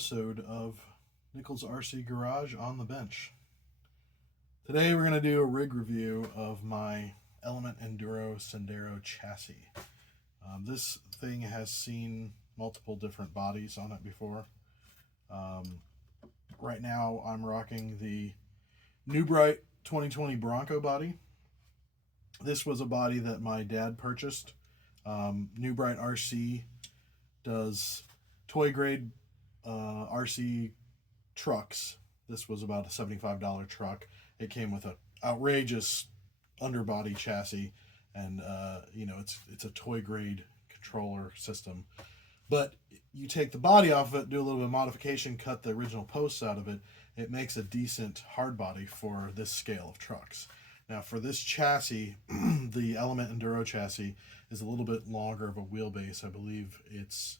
episode of Nichols RC Garage on the Bench. Today we're going to do a rig review of my Element Enduro Sendero chassis. This thing has seen multiple different bodies on it before. Right now I'm rocking the New Bright 2020 Bronco body. This was a body that my dad purchased. New Bright RC does toy grade RC trucks. This was about a $75 truck. It came with an outrageous underbody chassis, and it's a toy grade controller system. But you take the body off of it, do a little bit of modification, cut the original posts out of it, it makes a decent hard body for this scale of trucks. Now for this chassis, the Element Enduro chassis is a little bit longer of a wheelbase. I believe it's,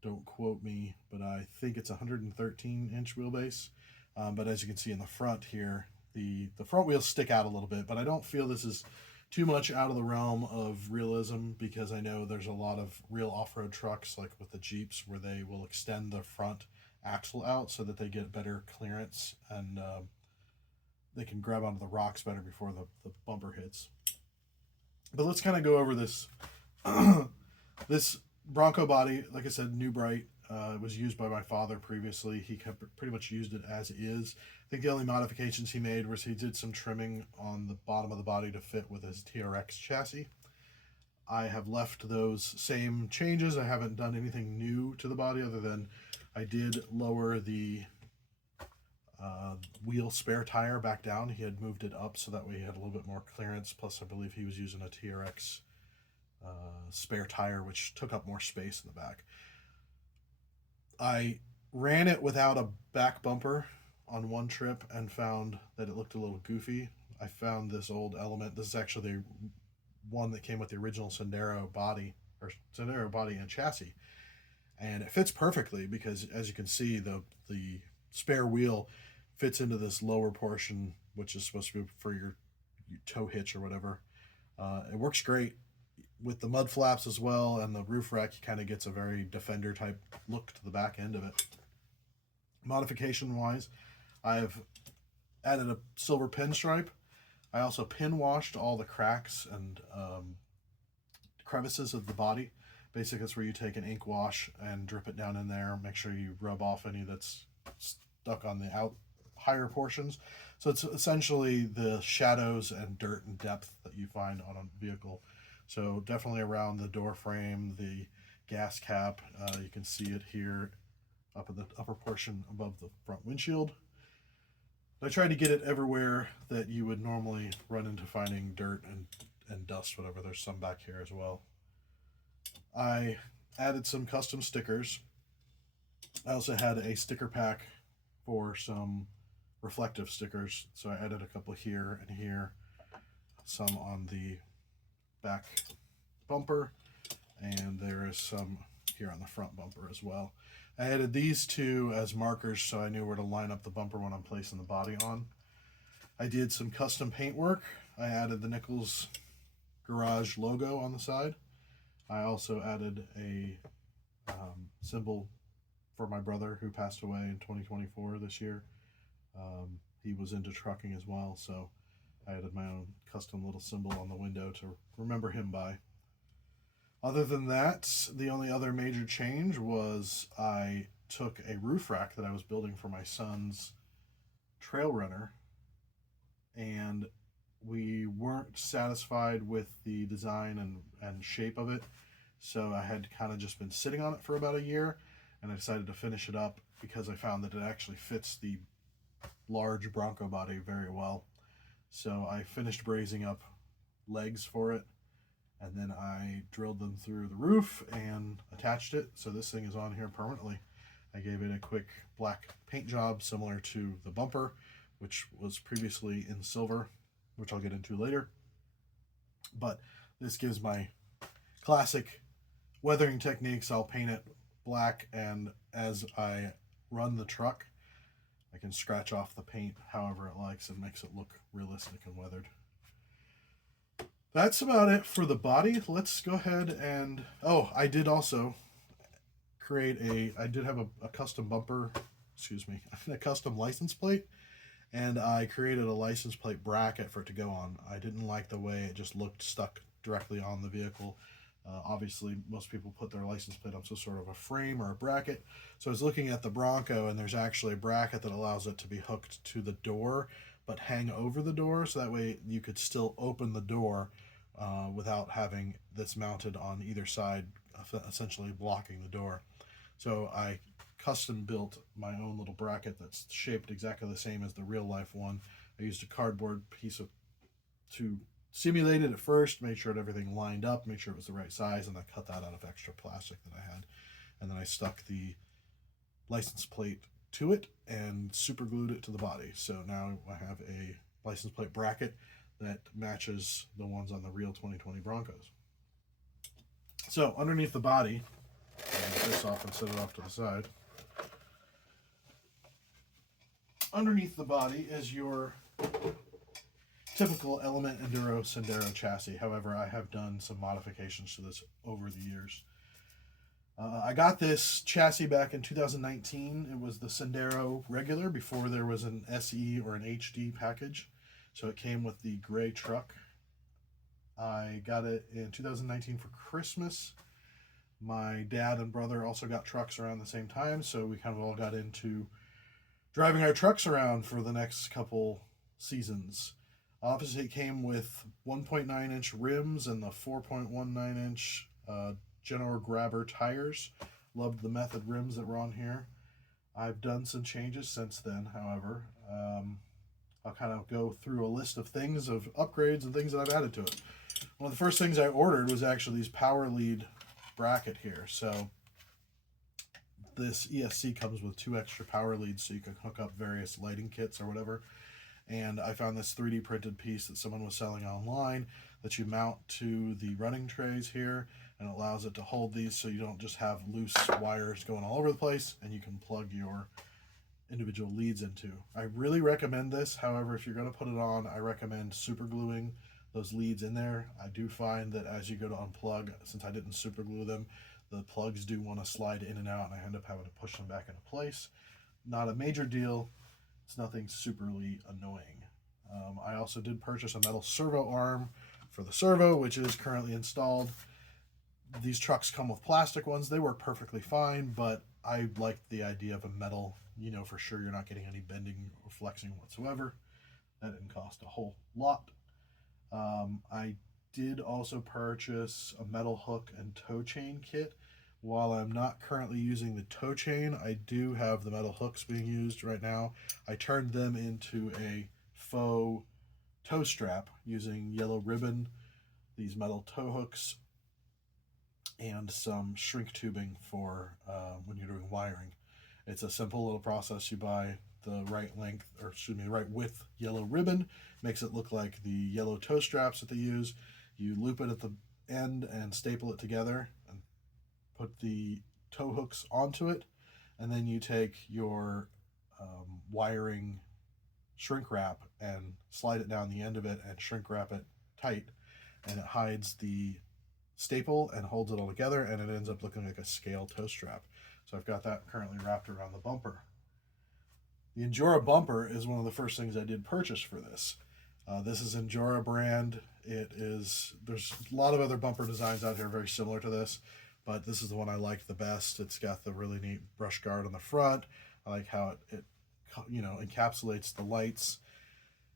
don't quote me, but I think it's 113-inch wheelbase. But as you can see in the front here, the front wheels stick out a little bit, but I don't feel this is too much out of the realm of realism, because I know there's a lot of real off-road trucks, like with the Jeeps, where they will extend the front axle out so that they get better clearance and they can grab onto the rocks better before the bumper hits. But let's kind of go over this. This Bronco body, like I said, New Bright, was used by my father previously. He pretty much used it as is. I think the only modifications he made was he did some trimming on the bottom of the body to fit with his TRX chassis. I have left those same changes. I haven't done anything new to the body other than I did lower the wheel spare tire back down. He had moved it up so that way he had a little bit more clearance. Plus I believe he was using a TRX spare tire, which took up more space in the back. I ran it without a back bumper on one trip and found that it looked a little goofy. I found this old Element. This is actually the one that came with the original Sendero body, or Sendero body and chassis, and it fits perfectly because, as you can see, the spare wheel fits into this lower portion, which is supposed to be for your tow hitch or whatever. It works great with the mud flaps as well, and the roof rack kind of gets a very Defender type look to the back end of it. Modification wise, I've added a silver pinstripe. I also pin washed all the cracks and crevices of the body. Basically, that's where you take an ink wash and drip it down in there. Make sure you rub off any that's stuck on the higher portions. So it's essentially the shadows and dirt and depth that you find on a vehicle. So definitely around the door frame, the gas cap, you can see it here up in the upper portion above the front windshield. I tried to get it everywhere that you would normally run into finding dirt and dust, whatever. There's some back here as well. I added some custom stickers. I also had a sticker pack for some reflective stickers. So I added a couple here and here, some on the back bumper, and there is some here on the front bumper as well. I added these two as markers so I knew where to line up the bumper when I'm placing the body on. I did some custom paint work. I added the Nichols Garage logo on the side. I also added a symbol for my brother who passed away in 2024 this year. He was into trucking as well, so I added my own custom little symbol on the window to remember him by. Other than that, the only other major change was I took a roof rack that I was building for my son's trail runner, and we weren't satisfied with the design and shape of it, so I had kind of just been sitting on it for about a year, and I decided to finish it up because I found that it actually fits the large Bronco body very well. So I finished brazing up legs for it, and then I drilled them through the roof and attached it. So this thing is on here permanently. I gave it a quick black paint job similar to the bumper, which was previously in silver, which I'll get into later. But this gives my classic weathering techniques. I'll paint it black, and as I run the truck, I can scratch off the paint however it likes and makes it look realistic and weathered. That's about it for the body. Let's go ahead and, I did also I did have a custom bumper, excuse me, a custom license plate, and I created a license plate bracket for it to go on. I didn't like the way it just looked stuck directly on the vehicle. Obviously, most people put their license plate on some sort of a frame or a bracket. So I was looking at the Bronco, and there's actually a bracket that allows it to be hooked to the door, but hang over the door, so that way you could still open the door without having this mounted on either side, essentially blocking the door. So I custom built my own little bracket that's shaped exactly the same as the real life one. I used a cardboard piece to simulate it at first, made sure that everything lined up, made sure it was the right size, and I cut that out of extra plastic that I had. And then I stuck the license plate to it and super glued it to the body. So now I have a license plate bracket that matches the ones on the real 2020 Broncos. So underneath the body, I'll get this off and set it off to the side. Underneath the body is your typical Element Enduro Sendero chassis. However, I have done some modifications to this over the years. I got this chassis back in 2019. It was the Sendero regular before there was an SE or an HD package. So it came with the gray truck. I got it in 2019 for Christmas. My dad and brother also got trucks around the same time, so we kind of all got into driving our trucks around for the next couple seasons. Obviously, it came with 1.9 inch rims and the 4.19 inch General Grabber tires. Loved the Method rims that were on here. I've done some changes since then, however. I'll kind of go through a list of things, of upgrades and things that I've added to it. One of the first things I ordered was actually these power lead bracket here. So this ESC comes with 2 extra power leads so you can hook up various lighting kits or whatever. And I found this 3D printed piece that someone was selling online that you mount to the running trays here, and it allows it to hold these so you don't just have loose wires going all over the place, and you can plug your individual leads into. I really recommend this. However, if you're going to put it on, I recommend super gluing those leads in there. I do find that as you go to unplug, since I didn't super glue them, the plugs do want to slide in and out, and I end up having to push them back into place. Not a major deal. It's nothing superly annoying. I also did purchase a metal servo arm for the servo, which is currently installed. These trucks come with plastic ones. They work perfectly fine, but I like the idea of a metal, for sure you're not getting any bending or flexing whatsoever. That didn't cost a whole lot. I did also purchase a metal hook and toe chain kit. While I'm not currently using the toe chain, I do have the metal hooks being used right now. I turned them into a faux toe strap using yellow ribbon, these metal toe hooks, and some shrink tubing for when you're doing wiring. It's a simple little process. You buy the right right width yellow ribbon, makes it look like the yellow toe straps that they use. You loop it at the end and staple it together and put the toe hooks onto it, and then you take your wiring shrink wrap and slide it down the end of it and shrink wrap it tight, and it hides the staple and holds it all together, and it ends up looking like a scale toe strap. So I've got that currently wrapped around the bumper. The Endura bumper is one of the first things I did purchase for this. This is Endura brand. There's a lot of other bumper designs out here very similar to this, but this is the one I like the best. It's got the really neat brush guard on the front. I like how it encapsulates the lights.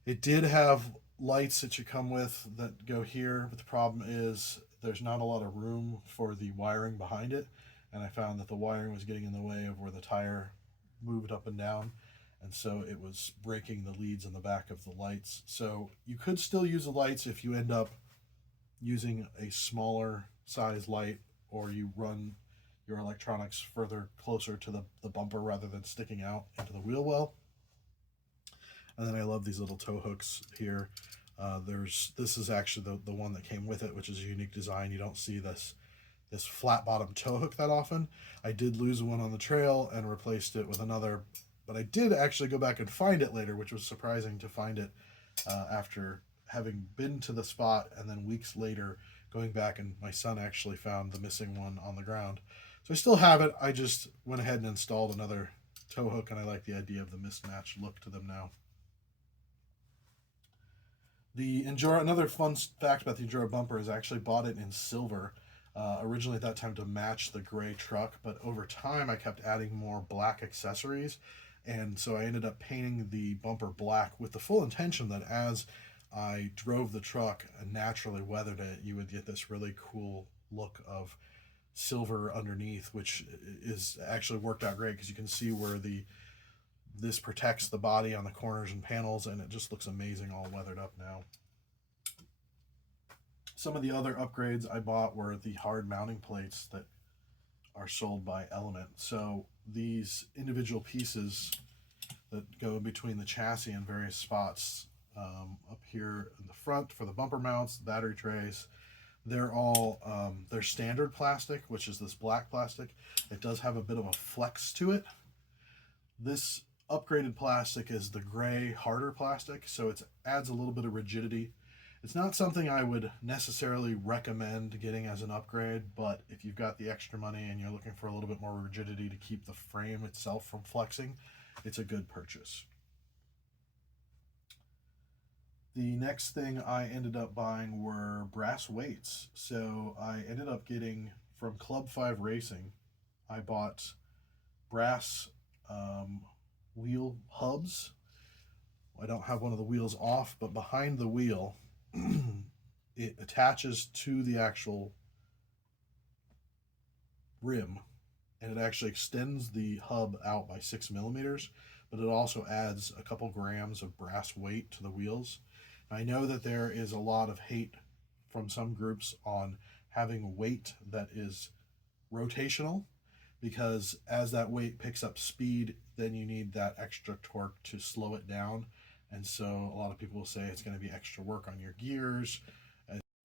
It did have lights that you come with that go here, but the problem is there's not a lot of room for the wiring behind it, and I found that the wiring was getting in the way of where the tire moved up and down, and so it was breaking the leads in the back of the lights. So you could still use the lights if you end up using a smaller size light, or you run your electronics further closer to the bumper rather than sticking out into the wheel well. And then I love these little toe hooks here. This is actually the one that came with it, which is a unique design. You don't see this flat bottom toe hook that often. I did lose one on the trail and replaced it with another, but I did actually go back and find it later, which was surprising to find it after having been to the spot and then weeks later going back, and my son actually found the missing one on the ground. So I still have it. I just went ahead and installed another tow hook, and I like the idea of the mismatched look to them now. The Enduro, another fun fact about the Enduro bumper is I actually bought it in silver. Originally at that time to match the gray truck, but over time I kept adding more black accessories, and so I ended up painting the bumper black with the full intention that as I drove the truck and naturally weathered it, you would get this really cool look of silver underneath, which is actually worked out great because you can see where the this protects the body on the corners and panels, and it just looks amazing all weathered up now. Some of the other upgrades I bought were the hard mounting plates that are sold by Element. So these individual pieces that go between the chassis in various spots, up here in the front for the bumper mounts, battery trays, they're all they're standard plastic, which is this black plastic. It does have a bit of a flex to it. This upgraded plastic is the gray, harder plastic, so it adds a little bit of rigidity. It's not something I would necessarily recommend getting as an upgrade, but if you've got the extra money and you're looking for a little bit more rigidity to keep the frame itself from flexing, it's a good purchase. The next thing I ended up buying were brass weights. So I ended up getting from Club 5 Racing, I bought brass wheel hubs. I don't have one of the wheels off, but behind the wheel, it attaches to the actual rim, and it actually extends the hub out by 6 millimeters, but it also adds a couple grams of brass weight to the wheels. And I know that there is a lot of hate from some groups on having weight that is rotational, because as that weight picks up speed, then you need that extra torque to slow it down. And so a lot of people will say it's going to be extra work on your gears,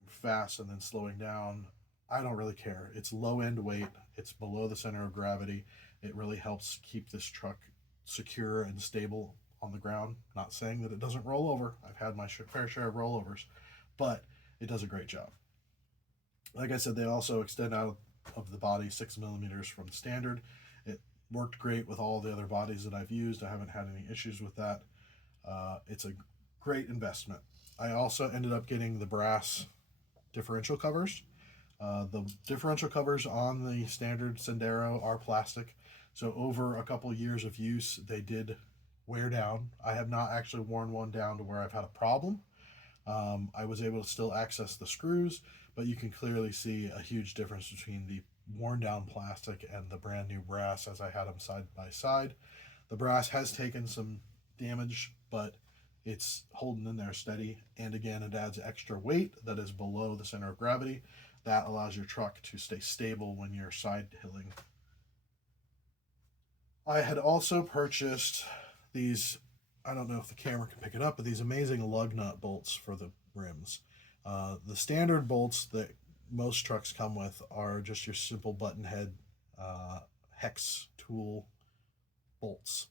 fast and then slowing down. I don't really care. It's low end weight, it's below the center of gravity. It really helps keep this truck secure and stable on the ground. Not saying that it doesn't roll over. I've had my fair share of rollovers, but it does a great job. Like I said, they also extend out of the body 6 millimeters from standard. It worked great with all the other bodies that I've used. I haven't had any issues with that. It's a great investment. I also ended up getting the brass differential covers. The differential covers on the standard Sendero are plastic, so over a couple years of use, they did wear down. I have not actually worn one down to where I've had a problem. I was able to still access the screws, but you can clearly see a huge difference between the worn down plastic and the brand new brass as I had them side by side. The brass has taken some damage, but it's holding in there steady. And again, it adds extra weight that is below the center of gravity. That allows your truck to stay stable when you're side hilling. I had also purchased these, I don't know if the camera can pick it up, but these amazing lug nut bolts for the rims. The standard bolts that most trucks come with are just your simple button head hex tool bolts.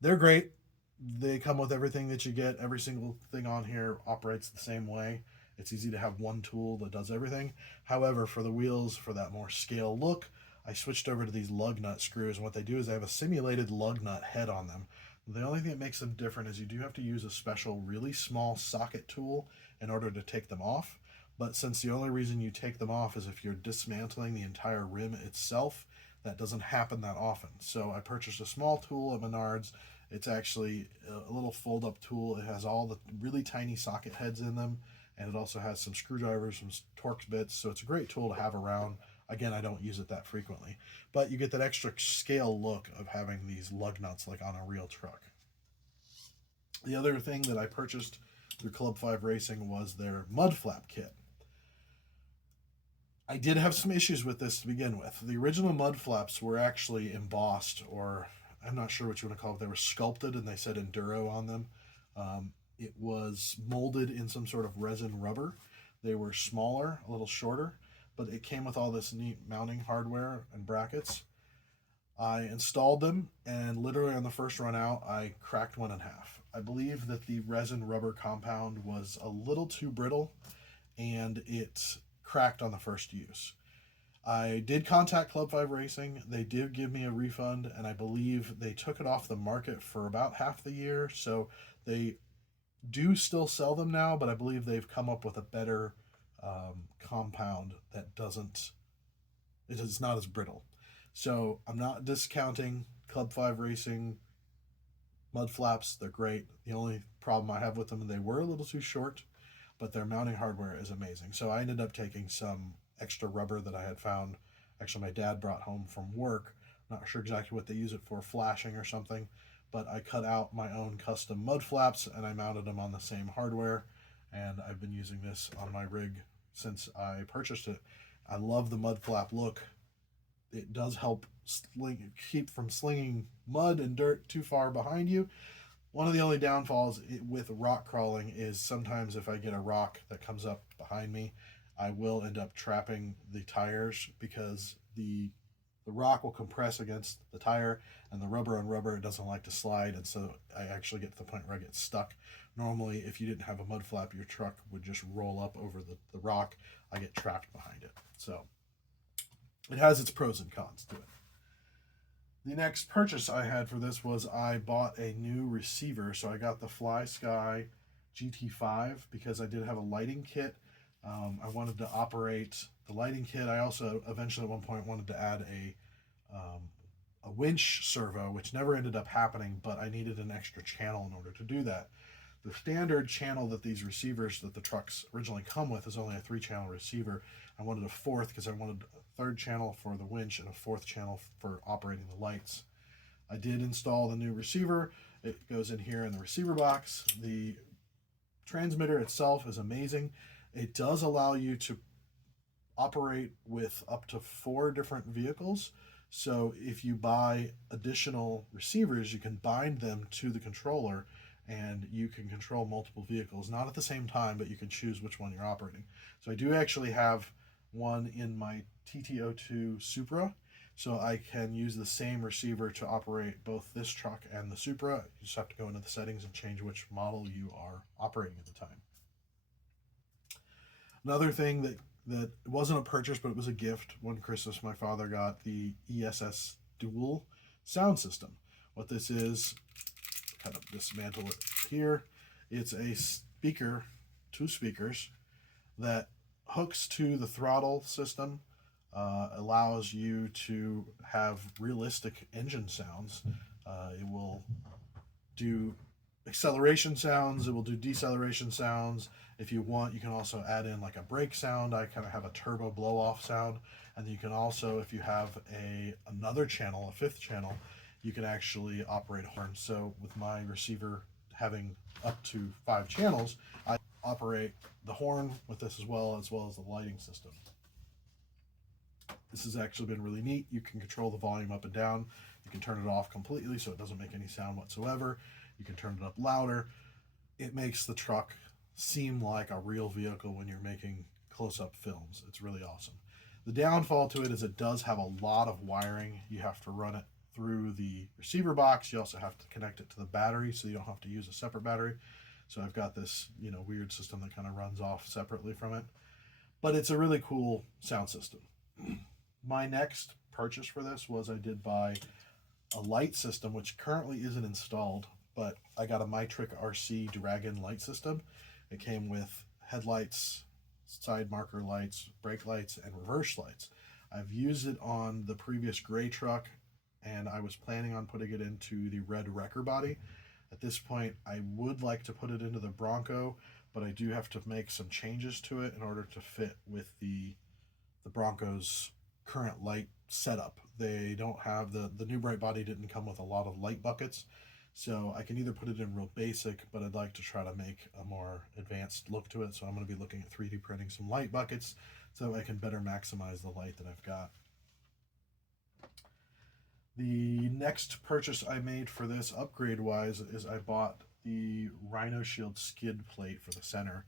They're great. They come with everything that you get. Every single thing on here operates the same way. It's easy to have one tool that does everything. However, for the wheels, for that more scale look, I switched over to these lug nut screws. And what they do is they have a simulated lug nut head on them. The only thing that makes them different is you do have to use a special, really small socket tool in order to take them off. But since the only reason you take them off is if you're dismantling the entire rim itself, that doesn't happen that often. So I purchased a small tool at Menards. It's actually a little fold up tool. It has all the really tiny socket heads in them, and it also has some screwdrivers, some Torx bits. So it's a great tool to have around. Again, I don't use it that frequently, but you get that extra scale look of having these lug nuts like on a real truck. The other thing that I purchased through Club 5 Racing was their mud flap kit. I did have some issues with this to begin with. The original mud flaps were actually embossed, or I'm not sure what you want to call it. They were sculpted and they said Enduro on them. It was molded in some sort of resin rubber. They were smaller, a little shorter, but it came with all this neat mounting hardware and brackets. I installed them, and literally on the first run out, I cracked one in half. I believe that the resin rubber compound was a little too brittle, and it cracked on the first use. I did contact Club 5 Racing. They did give me a refund, and I believe they took it off the market for about half the year. So they do still sell them now, but I believe they've come up with a better compound that doesn't, it is not as brittle. So I'm not discounting Club 5 Racing mud flaps. They're great. The only problem I have with them, they were a little too short, but their mounting hardware is amazing. So I ended up taking some extra rubber that I had found. Actually, my dad brought home from work. I'm not sure exactly what they use it for, flashing or something, but I cut out my own custom mud flaps and I mounted them on the same hardware. And I've been using this on my rig since I purchased it. I love the mud flap look. It does help keep from slinging mud and dirt too far behind you. One of the only downfalls with rock crawling is sometimes if I get a rock that comes up behind me, I will end up trapping the tires because the rock will compress against the tire, and the rubber on rubber doesn't like to slide, and so I actually get to the point where I get stuck. Normally, if you didn't have a mud flap, your truck would just roll up over the rock. I get trapped behind it. So it has its pros and cons to it. The next purchase I had for this was I bought a new receiver. So I got the Fly Sky GT5 because I did have a lighting kit. I wanted to operate the lighting kit. I also eventually at one point wanted to add a winch servo, which never ended up happening, but I needed an extra channel in order to do that. The standard channel that these receivers that the trucks originally come with is only a 3-channel receiver. I wanted a fourth because I wanted a third channel for the winch and a fourth channel for operating the lights. I did install the new receiver. It goes in here in the receiver box. The transmitter itself is amazing. It does allow you to operate with up to 4 different vehicles. So if you buy additional receivers, you can bind them to the controller and you can control multiple vehicles, not at the same time, but you can choose which one you're operating. So I do actually have one in my TT02 Supra, so I can use the same receiver to operate both this truck and the Supra. You just have to go into the settings and change which model you are operating at the time. Another thing that wasn't a purchase, but it was a gift. One Christmas, my father got the ESS Dual sound system. What this is, kind of dismantle it here. It's a speaker, 2 speakers, that hooks to the throttle system, allows you to have realistic engine sounds. It will do acceleration sounds, it will do deceleration sounds. If you want, you can also add in like a brake sound. I kind of have a turbo blow off sound. And you can also, if you have another channel, a 5th channel, you can actually operate horns. So with my receiver having up to 5 channels, I operate the horn with this as well as the lighting system. This has actually been really neat. You can control the volume up and down. You can turn it off completely so it doesn't make any sound whatsoever. You can turn it up louder. It makes the truck seem like a real vehicle when you're making close-up films. It's really awesome. The downfall to it is it does have a lot of wiring. You have to run it through the receiver box. You also have to connect it to the battery so you don't have to use a separate battery. So I've got this, weird system that kind of runs off separately from it. But it's a really cool sound system. My next purchase for this was I did buy a light system, which currently isn't installed, but I got a Mytric RC Dragon light system. It came with headlights, side marker lights, brake lights, and reverse lights. I've used it on the previous gray truck, and I was planning on putting it into the red wrecker body. At this point, I would like to put it into the Bronco, but I do have to make some changes to it in order to fit with the Bronco's current light setup. They don't have the new bright body didn't come with a lot of light buckets, so I can either put it in real basic, but I'd like to try to make a more advanced look to it. So I'm going to be looking at 3D printing some light buckets so I can better maximize the light that I've got. The next purchase I made for this upgrade wise is I bought the Rhino Shield skid plate for the center.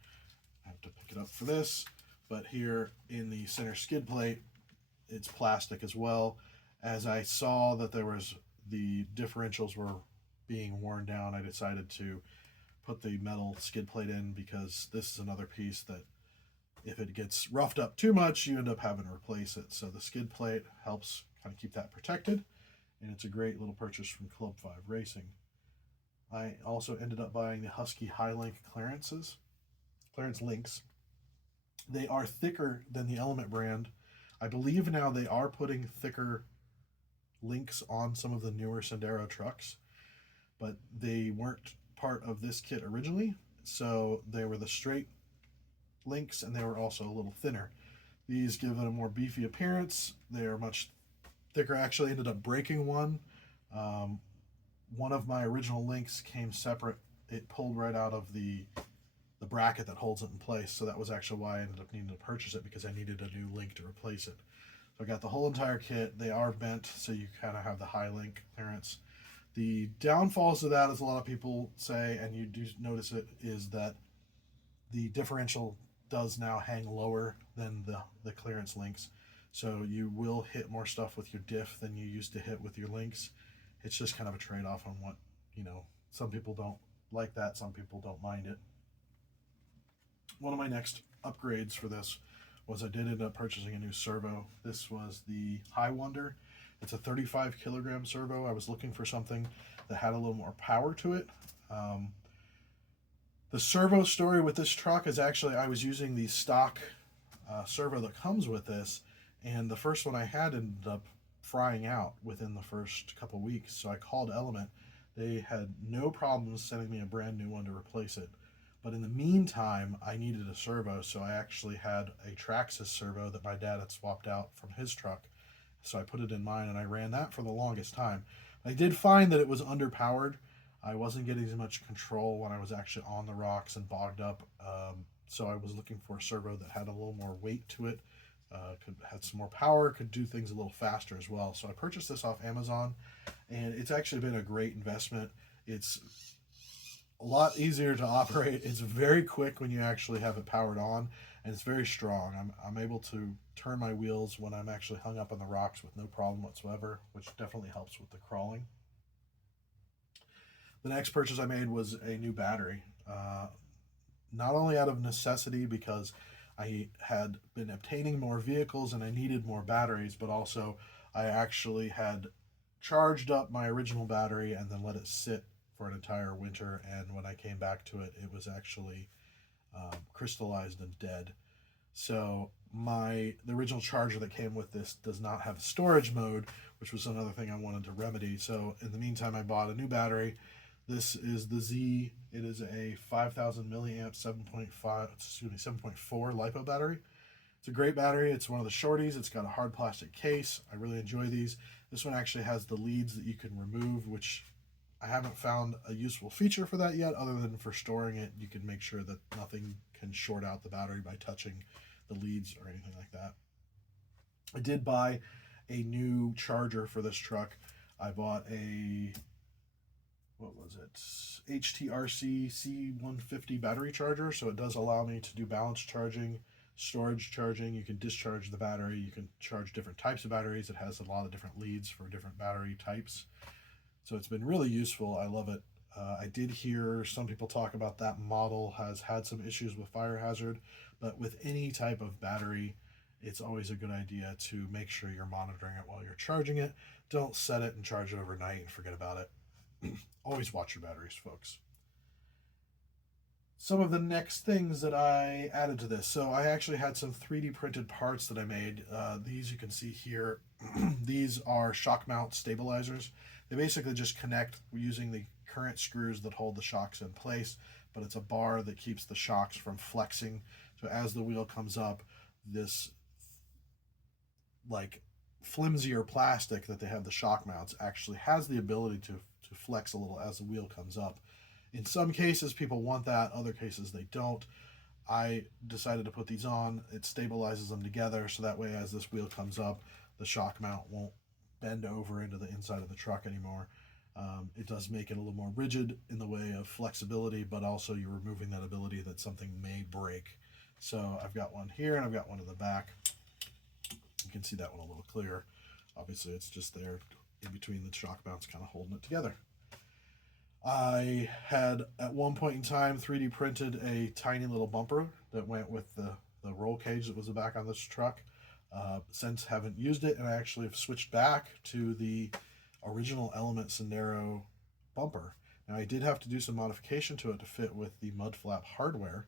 I have to pick it up for this, but here in the center skid plate, it's plastic as well. As I saw that the differentials were being worn down, I decided to put the metal skid plate in because this is another piece that If it gets roughed up too much, you end up having to replace it. So the skid plate helps kind of keep that protected, and it's a great little purchase from Club 5 Racing. I also ended up buying the Husky High Link clearance links. They are thicker than the Element brand. I believe now they are putting thicker links on some of the newer Sendero trucks, but they weren't part of this kit originally. So they were the straight links, and they were also a little thinner. These give it a more beefy appearance. They are much thicker. I actually ended up breaking one. One of my original links came separate. It pulled right out of the bracket that holds it in place. So that was actually why I ended up needing to purchase it, because I needed a new link to replace it. So I got the whole entire kit. They are bent, so you kind of have the high link clearance. The downfalls of that, as a lot of people say, and you do notice it, is that the differential does now hang lower than the clearance links. So you will hit more stuff with your diff than you used to hit with your links. It's just kind of a trade-off on what, some people don't like that, some people don't mind it. One of my next upgrades for this was I did end up purchasing a new servo. This was the High Wonder. It's a 35 kilogram servo. I was looking for something that had a little more power to it. The servo story with this truck is actually I was using the stock servo that comes with this, and the first one I had ended up frying out within the first couple weeks. So I called Element. They had no problems sending me a brand new one to replace it. But in the meantime, I needed a servo, so I actually had a Traxxas servo that my dad had swapped out from his truck. So I put it in mine, and I ran that for the longest time. I did find that it was underpowered. I wasn't getting as much control when I was actually on the rocks and bogged up. So I was looking for a servo that had a little more weight to it, had some more power, could do things a little faster as well. So I purchased this off Amazon, and it's actually been a great investment. It's a lot easier to operate. It's very quick when you actually have it powered on, and it's very strong. I'm able to turn my wheels when I'm actually hung up on the rocks with no problem whatsoever, which definitely helps with the crawling. The next purchase I made was a new battery. Not only out of necessity, because I had been obtaining more vehicles and I needed more batteries, but also I actually had charged up my original battery and then let it sit for an entire winter, and when I came back to it, it was actually crystallized and dead. So the original charger that came with this does not have storage mode, which was another thing I wanted to remedy. So in the meantime, I bought a new battery. This is the Z. It is a 5,000 milliamp 7.4 LiPo battery. It's a great battery. It's one of the shorties. It's got a hard plastic case. I really enjoy these. This one actually has the leads that you can remove, which I haven't found a useful feature for that yet, other than for storing it. You can make sure that nothing can short out the battery by touching the leads or anything like that. I did buy a new charger for this truck. I bought a, HTRC C150 battery charger. So it does allow me to do balance charging, storage charging. You can discharge the battery. You can charge different types of batteries. It has a lot of different leads for different battery types. So it's been really useful. I love it. I did hear some people talk about that model has had some issues with fire hazard, but with any type of battery, it's always a good idea to make sure you're monitoring it while you're charging it. Don't set it and charge it overnight and forget about it. Always watch your batteries, folks. Some of the next things that I added to this. So I actually had some 3D printed parts that I made. These you can see here. These are shock mount stabilizers. They basically just connect using the current screws that hold the shocks in place, but it's a bar that keeps the shocks from flexing. So as the wheel comes up, this like flimsier plastic that they have the shock mounts actually has the ability to flex a little as the wheel comes up. In some cases, people want that. Other cases, they don't. I decided to put these on. It stabilizes them together, so that way as this wheel comes up, the shock mount won't bend over into the inside of the truck anymore. It does make it a little more rigid in the way of flexibility, but also you're removing that ability that something may break. So I've got one here, and I've got one in the back. You can see that one a little clearer. Obviously, it's just there in between the shock mounts, kind of holding it together. I had, at one point in time, 3D printed a tiny little bumper that went with the the roll cage that was the back on this truck. Since haven't used it, and I actually have switched back to the original Element Sendero bumper. Now I did have to do some modification to it to fit with the mud flap hardware.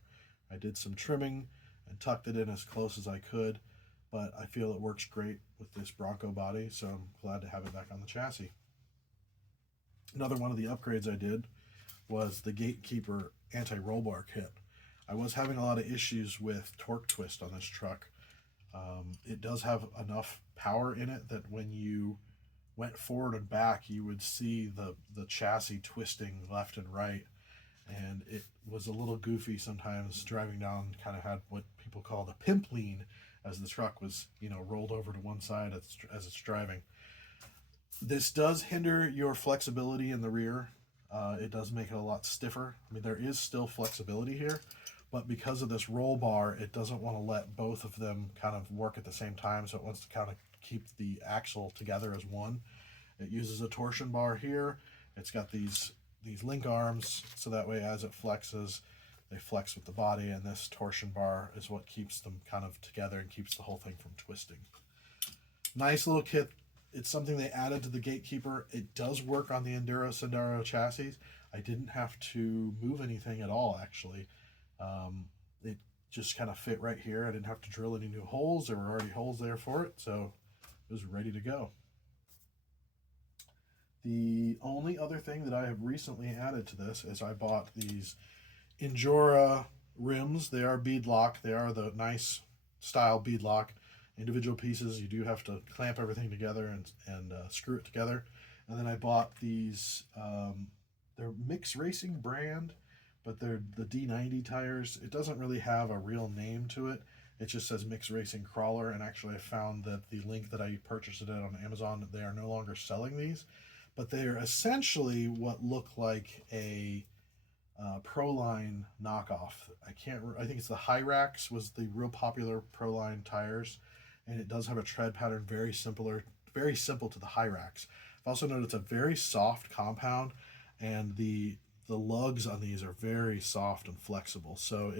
I did some trimming and tucked it in as close as I could, but I feel it works great with this Bronco body, so I'm glad to have it back on the chassis. Another one of the upgrades I did was the Gatekeeper anti-roll bar kit. I was having a lot of issues with torque twist on this truck. It does have enough power in it that when you went forward and back, you would see the chassis twisting left and right, and it was a little goofy sometimes driving down. Kind of had what people call the pimp lean, as the truck was, rolled over to one side as it's driving. This does hinder your flexibility in the rear. It does make it a lot stiffer. I mean, there is still flexibility here, but because of this roll bar, it doesn't want to let both of them kind of work at the same time, so it wants to kind of keep the axle together as one. It uses a torsion bar here. It's got these link arms, so that way as it flexes, they flex with the body, and this torsion bar is what keeps them kind of together and keeps the whole thing from twisting. Nice little kit. It's something they added to the Gatekeeper. It does work on the Enduro Sendero chassis. I didn't have to move anything at all, actually. It just kind of fit right here. I didn't have to drill any new holes. There were already holes there for it, so it was ready to go. The only other thing that I have recently added to this is I bought these Enduro rims. They are beadlock. They are the nice style beadlock. Individual pieces, you do have to clamp everything together and screw it together. And then I bought these, they're Mix Racing brand, but they're the D90 tires. It doesn't really have a real name to it. It just says Mix Racing Crawler, and actually I found that the link that I purchased it at on Amazon, they are no longer selling these, but they are essentially what look like a Proline knockoff. I think it's the Hyrax was the real popular Proline tires, and it does have a tread pattern very simple to the Hyrax. I've also noticed it's a very soft compound, and the lugs on these are very soft and flexible. So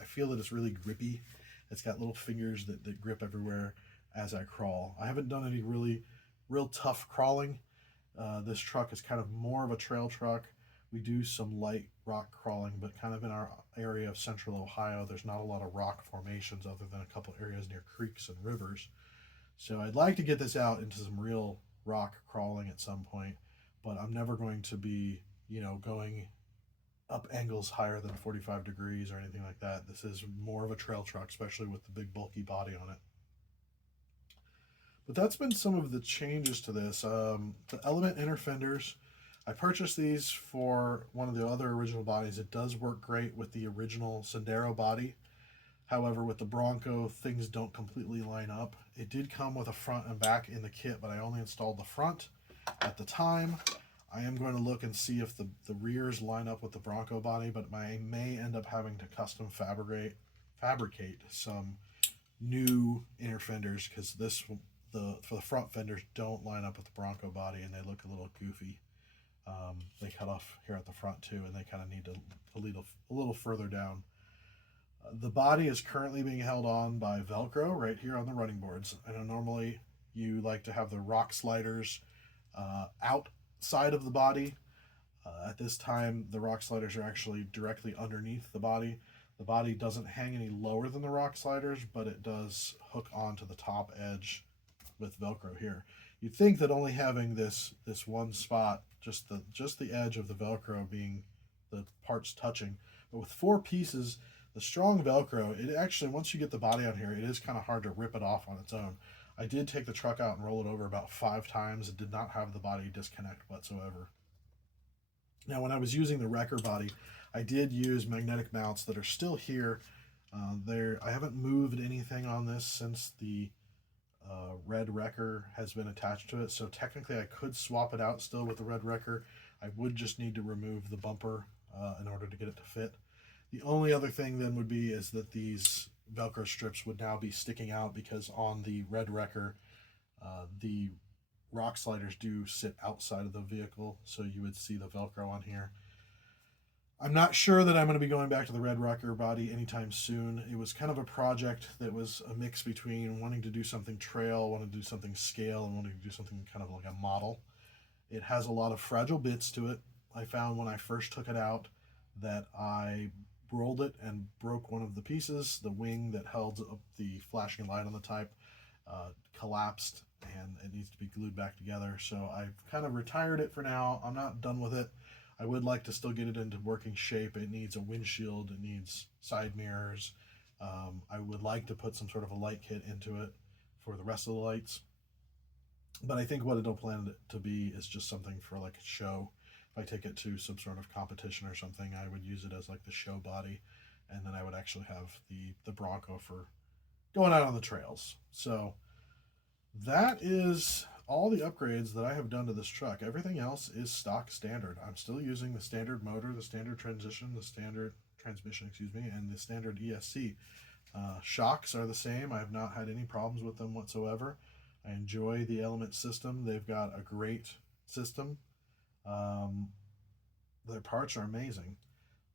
I feel that it's really grippy. It's got little fingers that grip everywhere as I crawl. I haven't done any real tough crawling. This truck is kind of more of a trail truck. We do some light rock crawling, but kind of in our area of central Ohio, there's not a lot of rock formations other than a couple areas near creeks and rivers. So I'd like to get this out into some real rock crawling at some point, but I'm never going to be, going up angles higher than 45 degrees or anything like that. This is more of a trail truck, especially with the big bulky body on it. But that's been some of the changes to this. The Element inner fenders, I purchased these for one of the other original bodies. It does work great with the original Sendero body. However, with the Bronco, things don't completely line up. It did come with a front and back in the kit, but I only installed the front at the time. I am going to look and see if the rears line up with the Bronco body, but I may end up having to custom fabricate some new inner fenders, because for the front fenders don't line up with the Bronco body, and they look a little goofy. They cut off here at the front too, and they kind of need to lead a little further down. The body is currently being held on by Velcro right here on the running boards. I know normally you like to have the rock sliders outside of the body. At this time, the rock sliders are actually directly underneath the body. The body doesn't hang any lower than the rock sliders, but it does hook onto the top edge with Velcro here. You'd think that only having this one spot, just the edge of the Velcro being the parts touching, but with 4 pieces, the strong Velcro, it actually, once you get the body on here, it is kind of hard to rip it off on its own. I did take the truck out and roll it over about 5 times. It did not have the body disconnect whatsoever. Now, when I was using the wrecker body, I did use magnetic mounts that are still here. I haven't moved anything on this since the red wrecker has been attached to it, so technically I could swap it out still with the red wrecker. I would just need to remove the bumper in order to get it to fit. The only other thing then would be is that these Velcro strips would now be sticking out, because on the red wrecker, the rock sliders do sit outside of the vehicle, so you would see the Velcro on here. I'm not sure that I'm going to be going back to the red rocker body anytime soon. It was kind of a project that was a mix between wanting to do something trail, wanting to do something scale, and wanting to do something kind of like a model. It has a lot of fragile bits to it. I found when I first took it out that I rolled it and broke one of the pieces. The wing that held up the flashing light on the type collapsed, and it needs to be glued back together. So I've kind of retired it for now. I'm not done with it. I would like to still get it into working shape. It needs a windshield. It needs side mirrors. I would like to put some sort of a light kit into it for the rest of the lights. But I think what it'll plan it to be is just something for like a show. If I take it to some sort of competition or something, I would use it as like the show body, and then I would actually have the Bronco for going out on the trails. So that is all the upgrades that I have done to this truck. Everything else is stock standard. I'm still using the standard motor, the standard transition, the standard transmission, excuse me, and the standard ESC. Shocks are the same. I have not had any problems with them whatsoever. I enjoy the Element system. They've got a great system. Um, their parts are amazing.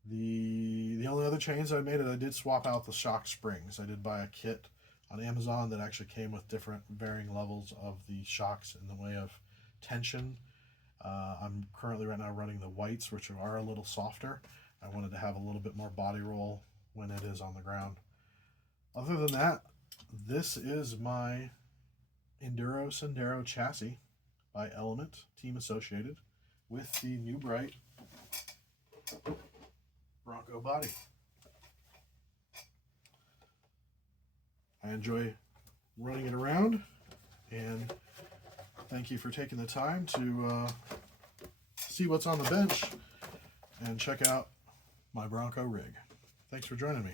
The only other change I made is I did swap out the shock springs. I did buy a kit on Amazon that actually came with different varying levels of the shocks in the way of tension. I'm currently right now running the whites, which are a little softer. I wanted to have a little bit more body roll when it is on the ground. Other than that, this is my Enduro Sendero chassis by Element, team associated, with the new bright Bronco body. I enjoy running it around, and thank you for taking the time to see what's on the bench and check out my Bronco rig. Thanks for joining me.